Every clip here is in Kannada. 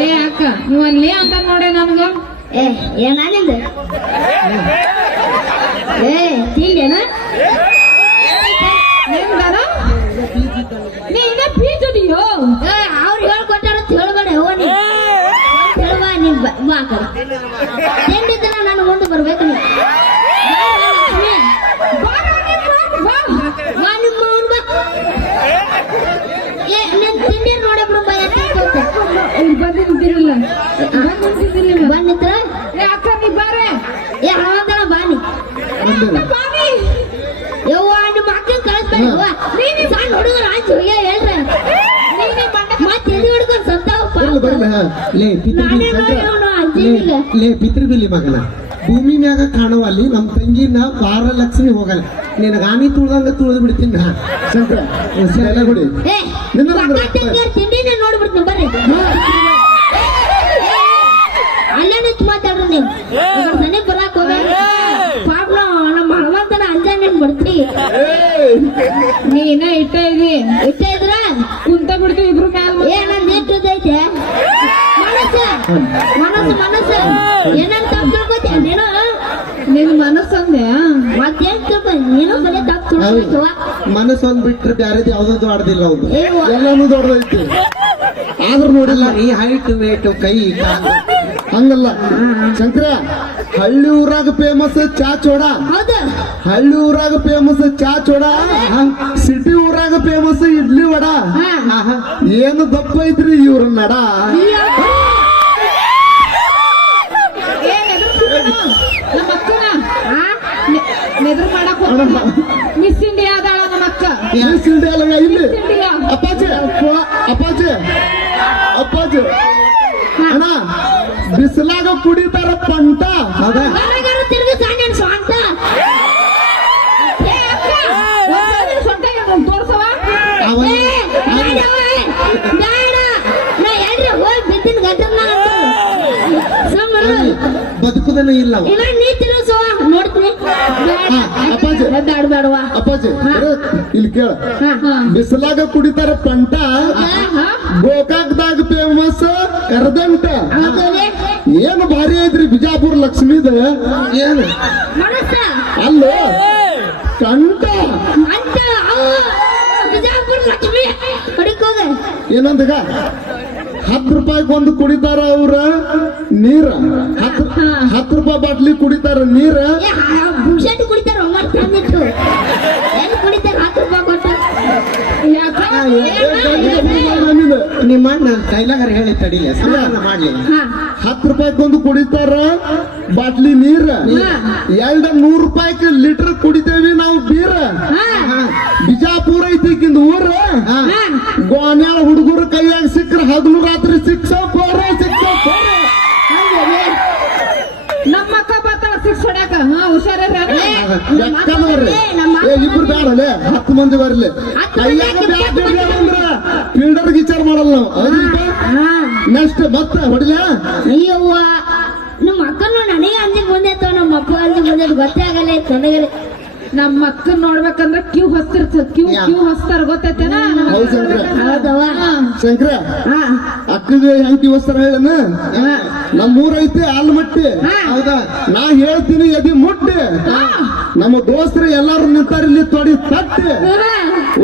ಏ ಅಕ್ಕ ನೀವು ಅಲ್ಲಿ ಅಂತ ನೋಡೆ ನನ್ಗ ಏ ಏನಾನಿಂದ ಏ ತಿಂದೇನ ನಿಮ್ದಾನ? ನೀ ಇನ್ನ ಏ ಅವ್ರು ಹೇಳ್ಕೊಟ್ಟಾರ ತಿಳ್ಬೇಡ ಹೋಗಿ ಹೋ ನೀ ಹೇಳ್ಬಾ ನೀ ಬಾ ಬಾ ಕಡೆ ತಿಂದಿದ್ದನ ನಾನು ಮುಂದೆ ಬರ್ಬೇಕು ನೀ ಬಾ, ಬಾ, ಲಕ್ಷ್ಮಿ. ಬಾ ಬಾ ನಿಮ್ಮ ಅವ್ನ್ ಬಾ. ಏ ನಿನ್ ತಿಂಡಿ ನೋಡೇ ಬಿಡು ಬಾ ಎತ್ತ ಬಂದ್ ನಿಂತ್ರ ಏ ಅಕ್ಕ ನೀ ಬಾರೆ. ಏ ಹಂಗಂತಣ ಬಾ ನೀ ಬಾರಿ ಯವ್ವ ನಿಮ್ಮ ಅಕ್ಕನ್ ಕಳಿಸ್ಬೇಡಿ ಯವ್ವ ನೀನು ಸಣ್ಣ ಹುಡುಗರು ಆಯ್ತು. ಹೇಳ್ರಿ. ಮತ್ತೆ ಎಲ್ಲಿ ಹುಡುಗರು ಸತ್ತಾವಪ್ಪ ಲೇ. ಲೇ ಪಿತೃಬಿಲಿ ಮಗನ. ಭೂಮಿ ಮ್ಯಾಗ ಕಾಣುವ ಅಲ್ಲಿ ನಮ್ ತಂಗಿನ ಪಾರ ಲಕ್ಷ್ಮಿ ಹೋಗಲ್ಲ. ನಿನಗ ಆನಿ ತುಳ್ದಂಗ ತುಳಿದು ಬಿಡ್ತೀನಿ ನಾ ನಿನ್ನ ನಿಮ್ಮ ತಿಂಡಿನೇ ನೋಡ್ಬಿಡ್ತೀನಿ ಬರ್ರಿ. ಮಾತಾಡ್ರಿ ನೀವು. ಮನೆ ಬರಾಕ್ ಹೋಗ್ಬೇಡಿ. ಪಾಪ ನಮ್ಮ ಹನುಮಂತನ ಅಂಜಾನೆ ಬಿಡ್ತಿ. ನೀನ ಇಟ್ಟ ಇದಿ ಇಟ್ಟ ಇದ್ರ? ಕುಂತ ಬಿಡ್ತೀವಿ ಇಬ್ರು ಮ್ಯಾಲ ಏ ನನ್ ಇಟ್ಟದೈತೆ ಮನಸ್ಸು. ಮನಸ್ಸು ಮನಸ್ಸು. ಏನಂತ ತಪ್ಪು ತಿಳ್ಕೊತೀಯ? ನೀನು? ನಿನ್ ಮನಸ್ಸಂದೆ ಮತ್ತೇನ್ ತಿಳ್ಕೊ ನೀನು ಬರೀ ತಪ್ಪು ತಿಳ್ಕೊತೀವ ಮನಸ್ಸು ಒಂದ್ ಬಿಟ್ರೆ ಬ್ಯಾರೇದು ಯಾವ್ದು ಆಡ್ದಿಲ್ಲ ಅವ್ರು. ಎಲ್ಲಾನು ದೊಡ್ಡದೈತಿ. ಆದ್ರೂ ನೋಡಿಲ್ಲ ಈ ಹೈಟ್ ವೇಟ್ ಕೈ ಕಾಲು. ಹಂಗಲ್ಲ. ಶಂಕರ ಹಳ್ಳಿ ಊರಾಗ ಫೇಮಸ್ ಚಾ ಚೋಡ? ಹಳ್ಳಿ ಊರಾಗ ಫೇಮಸ್ ಚಾ ಚೋಡ? ಸಿಟಿ ಊರಾಗ ಫೇಮಸ್ ಇಡ್ಲಿ ವಡ? ಏನು ದಪ್ಪ ಐತ್ರಿ ಇವ್ರ ನಡ ಏನ್ ಎದುರು ನಮ್ಮ ಅಕ್ಕನ ಆ? ನೆದ್ರು ಮಾಡಕ್ ಮಿಸ್ ಇಂಡಿಯಾ ಅದಾಳ ನಮ್ಮ ಅಕ್ಕ ಏನ್ ಸಿಲ್ಡಿ ಅಲ್ಲ ಇಲ್ಲಿ ಮಿಸ್ ಇಂಡಿಯಾ ಅಪ್ಪಾಜಿ ಅಪ್ಪಾಜಿ ಅಪ್ಪಾಜಿ ಅಣ್ಣ ಬಿಸಿಲಾಗ ಕುಡಿತಾರ ಪಂಟ ಹೌದಾ ಹೊರಗಾರು ತಿರುಗಿ ಸಾಂಜನ್ ಸ್ವಂತ ಏ ಅಕ್ಕ ಒಂದ್ಸಲ ಸೊಂಟ ಏನ್ ತೋರ್ಸವ ಅವ ಏ, ಬೇಡವ್ವ, ಬೇಡ. ನಾ ಎಲ್ರಿ ಹೋಗಿ ಅಂತ ಸುಮ್ಮನೆ ಬದುಕುದನ ಇಲ್ಲ ಅಪ್ಪಾಜಿ. ಇಲ್ಲಿ ಕೇಳ. ಹಾ. ಬಿಸಿಲಾಗ ಕುಡಿತಾರ ಪಂಟ. ಹಾ? ಗೋಕಾಕ್ದಾಗ ಫೇಮಸ್ ಕರದಂಟ. ಹೌದೌದೇ? ಏನು ಭಾರಿ ಐತ್ರಿ ಬಿಜಾಪುರ ಲಕ್ಷ್ಮೀದ ಏನು ಅಲ್ಲ ಕಂಟ ಏನಂತ ಹತ್ತು ರೂಪಾಯಿ ಒಂದು ಕುಡಿತಾರ ಅವ್ರ ನೀರ ಹತ್ತು ರೂಪಾಯಿ ಬಾಟ್ಲಿ ಕುಡಿತಾರ ನೀರ ನಿಮ್ಮ ಅಣ್ಣ ಡೈಲಾಗರ್ ಹೇಳಿ ತಡಿಲ್ಲ ಸಮಾಧಾನ ಮಾಡ್ಲಿ ಹಾ ಹತ್ತು ರೂಪಾಯಿಗೊಂದು ಕುಡಿತಾರ? ಬಾಟ್ಲಿ ನೀರ? ಎರಡ ನೂರು ರೂಪಾಯಿಗೆ ಲೀಟರ್ ಕುಡಿತೇವಿ ನಾವು ಬೀರ. ಬಿಜಾಪುರ ಐತಿಕಿಂದ ಊರ? ಗೋನ್ಯಾಳ ಹುಡುಗರು ಕೈಯಾಗ ಸಿಕ್ಕ್ರ ಹಗಲು ರಾತ್ರಿ ಸಿಕ್ಸ ಫೋರ ಸಿಕ್ಸ? ನಮ್ಮ ಅಕ್ಕ ಬರ್ತಾಳ ಸಿಕ್ಸ್ ಹೊಡ್ಯಾಕ? ಹಾ ಹುಷಾರ ನಮ್ಮ ಅಕ್ಕ ಇಬ್ರು ಬೇಡಲೆ ಹತ್ತು ಮಂದಿ ಬರ್ಲಿ. ಕೈಯಾಗ ಹಿಡ್ಯಾವ ಅಂದ್ರ ಫೀಲ್ಡರ್ ವಿಚಾರ ಮಾಡಲ್ಲ ನಾವು. ನೆಕ್ಸ್ಟ್ ಭಕ್ತ ಹೊಡಿಲ ಅಯ್ಯವ್ವ ನಮ್ಮ ಅಕ್ಕನು ನನಗೆ ಅಂದಿ ಮುಂದೆ ಅಥವಾ ನಮ್ಮ ಅಪ್ಪ ಅಂದಿ ಮುಂದೆ ಗೊತ್ತೇ ಆಗಲ್ಲ ಚೆನ್ನಾಗಿ ನಮ್ಮ ಅಕ್ಕನ ನೋಡ್ಬೇಕಂದ್ರ ಕ್ಯೂ ಹಸ್ತಿರ್ತ ಕ್ಯೂ ಕ್ಯೂ ಹಸ್ತಾರ ಗೊತ್ತೈತೇನ ಶಂಕ್ರ. ಅಕ್ಕಗೆ ಹೆಂಗ್ ದಿವಸ ಹೇಳನ ನಮ್ಮೂರ ಐತಿ ಆಲ್ಮಟ್ಟಿ ಹೌದಾ? ನಾ ಹೇಳ್ತೀನಿ ಎದಿ ಮುಟ್ಟಿ. ನಮ್ಮ ದೋಸ್ತರು ಎಲ್ಲಾರು ನಿಂತಾರ ಇಲ್ಲಿ ತೊಡಿ ತಟ್ಟಿ.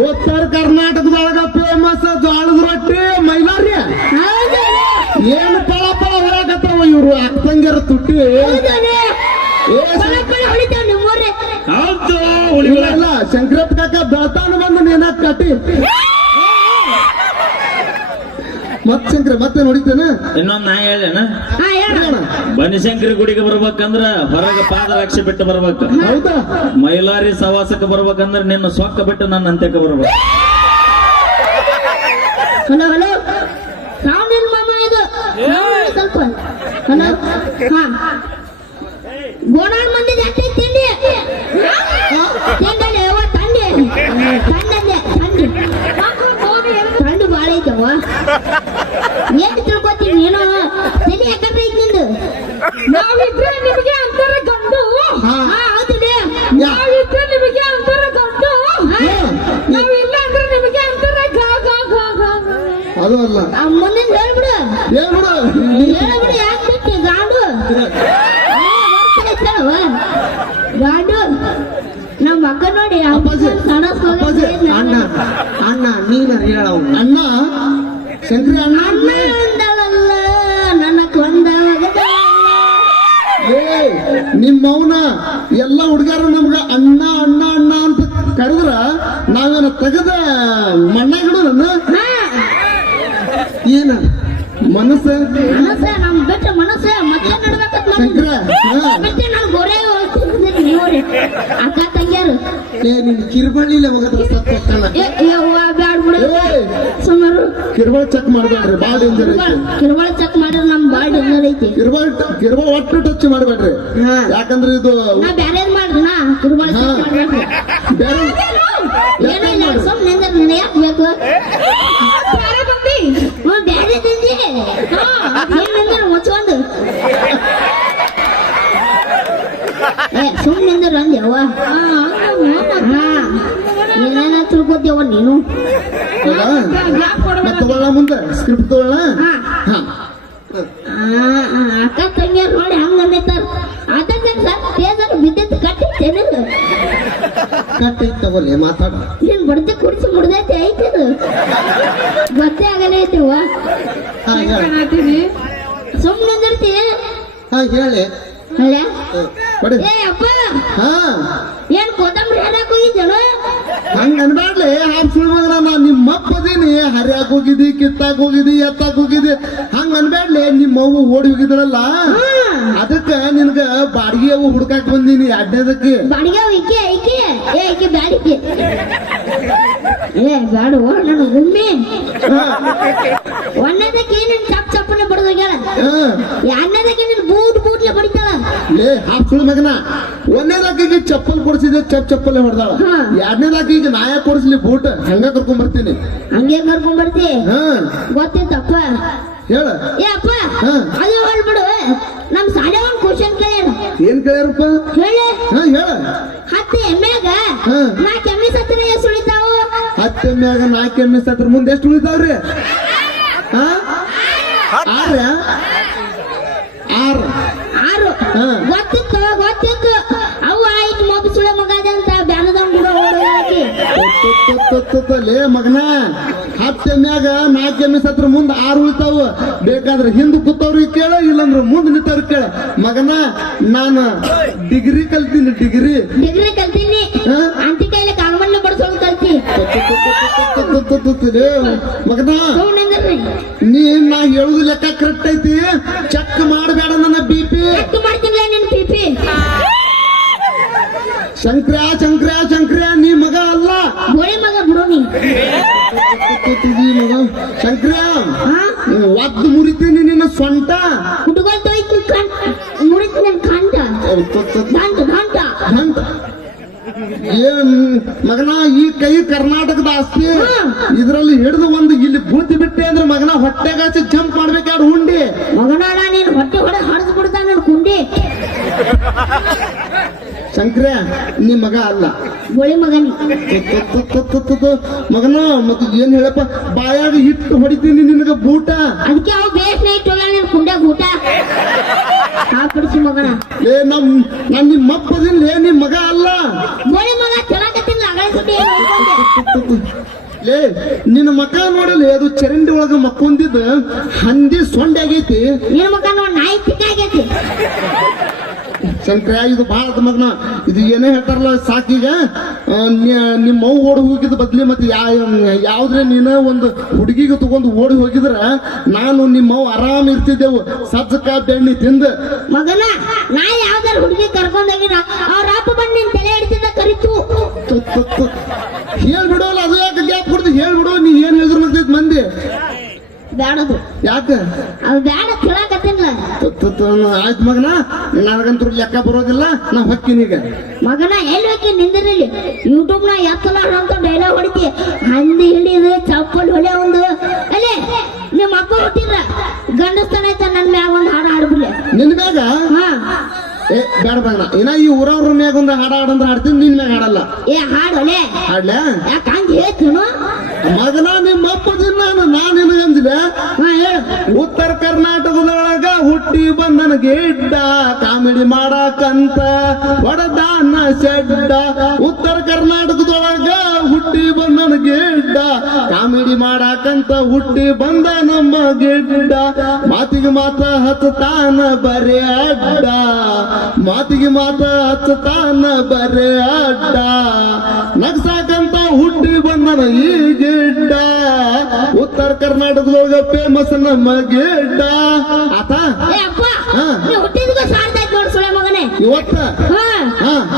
ಉತ್ತರ ಕರ್ನಾಟಕದೊಳಗ ಫೇಮಸ್ ಜೋಳದ ರೊಟ್ಟಿ ಮೈಲಾರಿ ಹೌದು ಏನು ಪಳ ಪಳ ಹೊರಕತ್ತಾವ ಇವ್ರು ಅಕ್ಕಂಗ್ಯಾರ ತುಟ್ಟಿ ಇಲ್ಲ ಶಂಕರಪ್ಪ ಕಾಕ ಬೆಳತಾನ ಬಂದು ನೀನ ಕಟ್ಟಿ. ಮತ್ ಶಂಕರ ಮತ್ತೆ ನೋಡಿತೇನೆ ಇನ್ನೊಂದ್ ನಾ ಹೇಳೇನ ಬನಶಂಕರಿ ಗುಡಿಗೆ ಬರ್ಬೇಕಂದ್ರ ಹೊರಗೆ ಪಾದರಕ್ಷೆ ಬಿಟ್ಟು ಬರ್ಬೇಕು. ಹೌದಾ? ಮೈಲಾರಿ ಸವಾಸಕ್ಕೆ ಬರ್ಬೇಕಂದ್ರೆ ನಿನ್ನ ಸೊಕ್ಕ ಬಿಟ್ಟು ನನ್ನ ಅಂತ್ಯಕ್ಕೆ ಬರ್ಬೇಕು. ಹಲೋ ಹಲೋ ಸೌಂಡ್ ಇಲ್ಲ ಮಾಮ ಇದು sound ಸ್ವಲ್ಪ ಹಲೋ ಹಾ ಗೋಣಾಳ್ ಮಂದಿ ಜಾಸ್ತಿ ತಿಂಡಿ? ತಿಂಡಲ್ಲಿ ಯಾವ ತಂಡಿ ತಂಡಂದೆ ತಂಡಿ ತಂಡು ಬಾಳ ಐತವ ಏನ್ ತಿಳ್ಕೊತೀನಿ ಏನೋ ತಲೆ ಯಾಕಂದ್ರೆ ಐತಿ ನಿಂದು? ನಾವಿದ್ರೆ ನಿಮಗೆ ಅಂತಾರ ಗಂಡು. ಹೌದಿದೆ. ನಾವಿದ್ರೆ ನಿಮಗೆ ಅಂತಾರ ಗಂಡು. ನಾವಿಲ್ಲ ಅಂದ್ರೆ ನಿಮಗೆ ಅಂತಾರ ಗಾ ಗಾ ಗಾ ಗಾ. ಅದು ಅಲ್ಲ. ಮುಂದಿನ ಹೇಳ್ಬಿಡು. ಹೇಳ್ಬಿಡು. ಬಿಟ್ಟಿ ಗಾಂಡು ನಮ್ಮ ಅಕ್ಕ ನೋಡಿ ಅಣ್ಣ ಅಣ್ಣ ನೀನ ಹೇಳ ಅಣ್ಣ ಶಂಕರಿ ಅಣ್ಣ ಅಣ್ಣ ಅಂದಳಲ್ಲ ನನ್ನ ಕೊಂದ ಏ ನಿಮ್ಮ ಮೌನ ಎಲ್ಲ ಹುಡುಗರು ನಮ್ಗ ಅಣ್ಣ ಅಣ್ಣ ಅಣ್ಣ ಅಂತ ಕರೆದ್ರ ನಾವೇನ ತೆಗೆದ ಮಣ್ಣಗಳು ನನ್ನ ಏನ ಮನಸ್ಸ ಮನಸ್ಸ ನಮ್ ಬಿಟ್ಟ ಮನಸ್ಸ ಮತ್ತೆ ಶಂಕರ ಹಾ. ಮತ್ತೆ ನಾನು ಗೊರೆ ಹೋಗ್ತಿದ್ದೀನಿ ನೀವ್ರಿ? ಅಕ್ಕ ತಂಗ್ಯಾರು? ಏ ನಿನ್ ಕಿರ್ಬಳ್ಳಿಲೆ ಹೋಗದ್ರ ಸತ್ತೋಗ್ತಾನ ಏ ಯವ್ವ ಬ್ಯಾಡ್ ಬಿಡು. ಸುಮಾರು ಕಿರ್ಬಾಳ್ ಚೆಕ್ ಮಾಡ್ಬೇಡ್ರಿ ಬಾಳ ಡೇಂಜರ್ ಐತಿ. ಚೆಕ್ ಮಾಡಿದ್ರೆ ನಮ್ ಬಾಳ್ ಡೇಂಜರ್ ಐತಿ. ಕಿರ್ಬಾಳ್ ಕಿರ್ಬಾಳ್ ಒಟ್ಟು ಟಚ್ ಮಾಡ್ಬೇಡ್ರಿ. ಹಾ. ಯಾಕಂದ್ರೆ ಇದು ನಾ ಬೇರೆ ಮಾಡ್ದನ ಕಿರುಬಳ ಹಾ. ಚೆಕ್ ಏನೋ ಇಲ್ಲ ಸುಮ್ಮನೆ ಯಾಕೆ ಬೇಕು? ಬ್ಯಾರೆ ತಿಂದಿ ಏನ್ ಏ ಸುಮ್ಮನೆ ನಿಂದ್ರೆ ಅಂದ್ಯವ್ವ ಆ, ಹಂಗಮ್ಮ. ಹಾ. ಏನೇನ ತಿಳ್ಕೊತೀವ ನೀನು? ತಗೊಳ್ಳ ಮುಂದೆ ಸ್ಕ್ರಿಪ್ಟ್ ತಗೊಳ್ಳ? ಅಕ್ಕ ತಂಗಿಯರ್ ನೋಡಿ ಹಂಗ ಅಂದಿತ್ತಾರ ಅದಕ್ಕೆ ತೇಜರ್ ಬಿದ್ದೈತಿ ಕಟ್ಟಿತ್ತೇನು ಕಟ್ಟೈತ್ ತಗೋಲೆ ಮಾತಾಡ. ನೀನ್ ಬಡ್ದೆ ಕುಡಿಸಿ ಮುಡ್ದೈತಿ ಐತಿ ಅದು ಗೊತ್ತೇ ಆಗಲೇ ಐತಿವ? ಸುಮ್ಮನೆ ಹೇಳಿ. ಅಲ್ಲ? ಏ ಅಪ್ಪ. ಹಾ. ಏನ್ ಕೊತ್ತಂಬರಿ ಹರಕ್ ಹೋಗಿದ್ದೇನು ಹಂಗ ಅನ್ಬ್ಯಾಡ್ಲೆ ಹಾಪ್ ಸುಳ್ಳು ಮಗನ ನಾ ನಿಮ್ಮ ಅಪ್ಪದೀನಿ ಹರಿಯಾಕ್ ಹೋಗಿದ್ದಿ ಕಿತ್ತಾಕ್ ಹೋಗಿದ್ದಿ ಎತ್ತಾಕ್ ಹೋಗಿದ್ದಿ ಹಂಗ ಅನ್ಬ್ಯಾಡ್ಲೆ ನಿಮ್ಮ ಅವ್ವ ಓಡಿ ಹೋಗಿದ್ರಲ್ಲ ಅದಕ್ಕ ನಿನ್ಗ ಬಾಡಿಗೆ ಅವು ಹುಡ್ಕಾಕ್ ಬಂದೀನಿ ಅಡ್ಡದಕ್ಕೆ ಬಾಡಿಗೆ ಅವು ಇಕ್ಕೆ ಐಕೆ ಏ ಐಕೆ ಬ್ಯಾಡಿಕೆ ಏ ಬ್ಯಾಡ ನನ್ನ ಗುಮ್ಮಿ ಒಂದನೇದಕ್ಕೆ ನೀನ್ ಎರಡನೇದಕ್ಕೆ ನೀನ್ ಬೂಟ್ ಬೂಟ್ಲೆ ಬಡಿತಾಳ? ಲೇ ಸುಳ್ಳು ಮಗನ. ಒಂದನೇದಾಕಿಗೆ ಚಪ್ಪಲ್ ಕೊಡಿಸಿದ್ರೆ ಚಪ್ ಚಪ್ಪಲ್ ಹೊಡೆದಾಳ. ಹಾ. ಎರಡನೇದಾಕಿಗೆ ನಾಯ ಕೊಡಿಸ್ಲಿ ಬೂಟ್ ಹಂಗ ಕರ್ಕೊಂಡ್ ಬರ್ತೀನಿ ಹಂಗೆ ಕರ್ಕೊಂಡ್ ಬರ್ತಿ ಹಾ. ಗೊತ್ತಿತ್ತಪ್ಪ ಹೇಳ. ಏ ಅಪ್ಪ. ಅದು ಹೇಳ್ಬಿಡು ನಮ್ ಸಾಲೆ ಒಂದ್ ಕ್ವಶನ್ ಕೇಳ್ಯಾರ. ಏನ್ ಕೇಳ್ಯಾರಪ್ಪ? ಹೇಳಿ. ಹಾ ಹೇಳ. ಹತ್ತು ಎಮ್ಮೆಗ. ನಾಲ್ಕು ಎಮ್ಮೆ ಸತ್ರ ಎಷ್ಟು ಉಳಿತಾವು? ಹತ್ತು ಮ್ಯಾಗ ನಾಲ್ಕು ಎಮ್ಮೆ ಸತ್ರ ಮುಂದೆ ಎಷ್ಟು ಉಳಿತಾವ್ರಿ? ಹಾ? ಆರ. ಆರು. ಆರು. ಗೊತ್ತಿತ್ತು ಗೊತ್ತಿತ್ತು. ಅವು ಆಯ್ತು ಮೊಬ್ಬ ಮಗದಂತ ಬ್ಯಾನದಂಗ್ ಕೂಡ ಓಡೋದಾಕಿ ಲೇ ಮಗನ ಹತ್ತು ಎಮ್ಮ್ಯಾಗ ನಾಲ್ಕು ಎಮ್ಮೆ ಸತ್ರ ಮುಂದೆ ಆರು ಉಳಿತಾವ. ಬೇಕಾದ್ರೆ ಹಿಂದ್ ಕೂತವ್ರಿಗೆ ಕೇಳ ಇಲ್ಲಂದ್ರ ಮುಂದೆ ನಿಂತವ್ರಿಗೆ ಕೇಳ. ಮಗನ ನಾನು ಡಿಗ್ರಿ ಕಲ್ತೀನಿ ಡಿಗ್ರಿ. ಡಿಗ್ರಿ ಕಲ್ತೀನಿ? ಅಂತಿ ಮಗನ ಸುಮ್ಮನೆ ನೀ ನಾ ಹೇಳುದು ಲೆಕ್ಕ ಕರೆಕ್ಟ್ ಐತಿ? ಚೆಕ್ ಮಾಡಬೇಡ ನನ್ನ ಬಿ ಪಿ ಶಂಕ್ರ ಶಂಕ್ರ ಶಂಕ್ರ ನೀ ಮಗ ಅಲ್ಲ. ಮಗ ಶಂಕ್ರ ಒದ್ದು ಮುರಿತೀನಿ ನಿನ್ನ ಸೊಂಟ ಹುಡುಗ ಮುರಿತೀನಿ ಘಂಟ ಘಂಟ ಘಂಟ ಏನ್ ಮಗನ ಈ ಕೈ ಕರ್ನಾಟಕದ ಆಸ್ತಿ. ಇದ್ರಲ್ಲಿ ಹಿಡಿದು ಒಂದು ಇಲ್ಲಿ ಬೂತಿ ಬಿಟ್ಟೆ ಅಂದ್ರೆ ಮಗನ ಹೊಟ್ಟೆಗಾಚಿ ಜಂಪ್ ಮಾಡ್ಬೇಕಾದ್ರೆ ಹುಂಡಿ? ಮಗನ ನೀನ್ ಹೊಟ್ಟೆ ಹೊಡೆ ಹರಿದು ಬಿಡ್ತಾನ ನನ್ ಕುಂಡಿ. ಶಂಕ್ರ ನೀ ಮಗ ಅಲ್ಲ. ಮಗನಿ. ಮಗನ ಮತ್ತೆ ಏನ್ ಹೇಳಪ್ಪ? ಬಾಯಾಗ ಹಿಟ್ಟು ಹೊಡಿತೀನಿ ನಿನಗ ಬೂಟ. ಅದಕ್ಕೆ ಅವ್ ಬೇಸ್ ನೈಟ್ ನಿನ್ ಕುಂಡ್ಯಾಗ ಊಟ ಹಾಕ್ಬಿಡಿಸಿ ಮಗನ. ಏ ನಮ್ ನಾನ್ ನಿಮ್ಮ ಅಪ್ಪದಿಲ್ಲ ಏ ನಿಮ್ ಮಗ ಅಲ್ಲ. ಗೋಳಿ ಮಗ ನಿನ್ನ ಮಕ ನೋಡಲ್ಲ ಅದು ಚರಂಡಿ ಒಳಗ ಮಕ್ಕೊಂದಿದ್ದ ಹಂದಿ ಸೊಂಡೆ ಆಗೈತಿ. ನಿನ್ ಮಗ ನೋಡ್ ನಾಯಿ ಶಂಕರ ಇದು ಭಾಳ ಮಗನ. ಇದು ಏನೇ ಹೇಳ್ತಾರಲ್ಲ ಸಾಕೀಗ ನಿಮ್ಮ ಓಡಿ ಹೋಗಿದ ಬದ್ಲಿ ಮತ್ತೆ ಯಾ ಯಾವ್ದ್ರೆ ನೀನು ಒಂದು ಹುಡುಗಿಗೆ ತಗೊಂಡು ಓಡಿ ಹೋಗಿದ್ರೆ ನಾನು ನಿಮ್ಮ ಮೌ ಆರಾಮ್ ಇರ್ತಿದ್ದೆವು. ಸಜ್ಜಕ ಬೆಣ್ಣಿ ತಿಂದು. ಮಗನ ನಾ ಯಾವ್ದಾರ ಹುಡುಗಿ ಕರ್ಕೊಂಡೋಗಿನ ಅವ್ರ ಅಪ್ಪ ಬಂದು ನಿನ್ ತಲೆ ಹಿಡಿತಿದ್ದ ಕರಿತು. ಹೇಳ್ಬಿಡೋಲ್ಲ ಅದು ಯಾಕೆ ಗ್ಯಾಪ್ ಕೊಡ್ದು? ಹೇಳ್ಬಿಡು ನೀ ಏನ್ ಹೇಳಿದ್ರು ನಗ್ತೈತಿ ಮಂದಿ. ಬ್ಯಾಡದು. ಯಾಕೆ? ಅದು ಬ್ಯಾಡ ಕೇಳಕತ್ತಿಲ್ಲ. ಆಯ್ತು ಮಗನ ನನಗಂತೂ ಲೆಕ್ಕ ಬರೋದಿಲ್ಲ ನಾ ಹೊಕ್ಕಿನ ಈಗ ಮಗನ ಎಲ್ಲಿ ಹೋಗಿ ನಿಂದಿರಲಿ ಯೂಟ್ಯೂಬ್ನ ಎತ್ತಲ ಅಂತ ಡೈಲಾಗ್ ಹೊಡಿತಿ. ಹಂದಿ ಹಿಡಿದು ಚಪ್ಪಲ್ ಹೊಳೆ ಒಂದು. ಅಲ್ಲೇ ನಿಮ್ಮ ಅಪ್ಪ ಹುಟ್ಟಿದ್ರ? ಗಂಡಸ್ತಾನ ಐತ ನನ್ ಮ್ಯಾಗ ಒಂದು ಹಾಡು ಹಾಡ್ಬಿಡ್ಲಿ. ನಿನ್ ಮ್ಯಾಗ ಹಾ. ಏ ಬೇಡ ಬೇಡ ಇನ್ನ ಈ ಊರವ್ರ ಮ್ಯಾಗ ಒಂದು ಹಾಡ ಹಾಡಂದ್ರೆ ಹಾಡ್ತೀನಿ ನಿನ್ ಮ್ಯಾಗ ಹಾಡಲ್ಲ. ಏ ಹಾಡು ಒಲೆ ಹಾಡ್ಲಾ? ಯಾಕೆ ಹಂಗೆ ಹೇಳ್ತೀನು ಮಗನ ನಿಮ್ಮ ನಾನು ನಾನು ನಿನಗಂದಿಲ್ಲ ಉತ್ತರ ಕರ್ನಾಟಕದೊಳಗ ಹುಟ್ಟಿ ಬಂದನ ಗಿಡ್ಡ ಕಾಮಿಡಿ ಮಾಡಾಕಂತ ಹೊಡೆದಾನ ಶೆಡ್ಡ. ಉತ್ತರ ಕರ್ನಾಟಕದೊಳಗ ಹುಟ್ಟಿ ಬಂದನ ಗಿಡ್ಡ ಕಾಮಿಡಿ ಮಾಡಾಕಂತ ಹುಟ್ಟಿ ಬಂದ ನಮ್ಮ ಗಿಡ್ಡ ಮಾತಿಗೆ ಮಾತ ಹಚ್ಚತಾನ ಬರೇ ಅಡ್ಡ. ಮಾತಿಗೆ ಮಾತ ಹಚ್ಚತಾನ ಬರೇ ಅಡ್ಡ. ನಗ್ಸಾಕಂತ ಹುಟ್ಟಿ ಬಂದನ ಈ ಗಿಡ್ಡ. ಉತ್ತರ ಕರ್ನಾಟಕದೊಳಗ ಫೇಮಸ್ ನಮ್ಮ ಗಿಡ್ಡ. ಆತ? ಏ ಅಪ್ಪ ಹಾ. ನೀ ಹುಟ್ಟಿದ್ಗೂ ಸಾರ್ಥಕ ಆಯ್ತು ನೋಡ್ ಸುಳೆ ಮಗನೇ. ಇವತ್ತ? ಹಾ.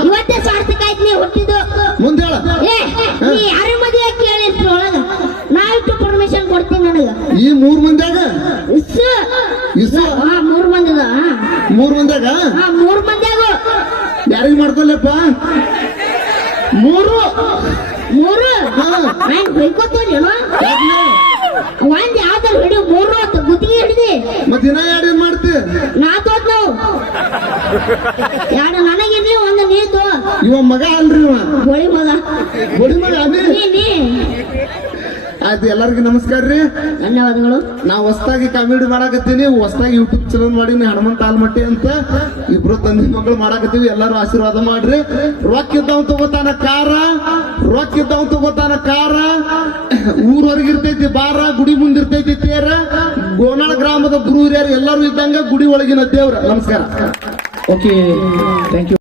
ಇವತ್ತೇ ಸಾರ್ಥಕ ಆಯ್ತು ನೀ ಹುಟ್ಟಿದ್ದು. ಮುಂದೆ ಹೇಳ. ಏ ನೀ ಯಾರ ಮದುವೆ ಕೇಳಿಸ್ರು ಒಳಗ. ನಾವಿಟ್ಟು ಪರ್ಮಿಷನ್ ಕೊಡ್ತೀನಿ ನನಗ. ಈ ಮೂರ್ ಮಂದ್ಯಾಗ? ಇಸ್ಸು. ಇಸು ಹಾ ಮೂರ್ ಮಂದಿದ ಮೂರ್ ಮಂದ್ಯಾಗ? ಹಾ ಮೂರ್ ಮಂದಿಯಾಗ. ಯಾರಿಗೆ ಮಾಡ್ಕೊಲ್ಲಪ್ಪ ಮೂರು. ಮೂರು. ನಾನು? ಯಾಕ್ಲೆ? ಒಂದ್ ಯಾವ್ದಾರ ಹಿಡಿ ಮೂರು ಅಂತ ಗುತ್ತಿಗೆ ಹಿಡಿದಿ. ಮತ್ ದಿನ ಯಾರೇನ್ ಮಾಡ್ತಿ? ನಾ ತೋತ್ ನಾವು. ಎರಡು ನನಗಿರ್ಲಿ ಒಂದು ನೀತು ಇವ ಮಗ ಅಲ್ರಿ ಇವ? ಗೋಳಿ ಮಗ. ಬಡಿ ಮಗ ಅದೇ? ನೀ ನೀ. ಆಯ್ತು ಎಲ್ಲರಿಗೂ ನಮಸ್ಕಾರ ರೀ. ಧನ್ಯವಾದಗಳು. ನಾ ಹೊಸದಾಗಿ ಕಾಮಿಡಿ ಮಾಡಾಕತ್ತೀನಿ. ಹೊಸದಾಗಿ ಯೂಟ್ಯೂಬ್ ಚಾನಲ್ ಮಾಡೀನಿ ಹನುಮಂತ ಆಲ್ಮಟ್ಟಿ ಅಂತ. ಇಬ್ರು ತಂದೆ ಮಕ್ಕಳು ಮಾಡಾಕತ್ತೀವಿ ಎಲ್ಲರೂ ಆಶೀರ್ವಾದ ಮಾಡ್ರಿ. ರೊಕ್ಕ ಇದ್ದವ್ ತಗೋತಾನ ಕಾರ ರೊಕ್ಕ ಇದ್ದವ್ ತಗೋತಾನ ಕಾರ. ಊರ್ ಇರ್ತೈತಿ ಬಾರ ಗುಡಿ ಮುಂದಿರ್ತೈತಿ ತೇರ. ಗೋನಾಳ ಗ್ರಾಮದ ಗುರು ಹಿರಿಯರು ಎಲ್ಲರೂ ಇದ್ದಂಗ ಗುಡಿ ಒಳಗಿನ ದೇವ್ರ. ನಮಸ್ಕಾರ. Okay thank you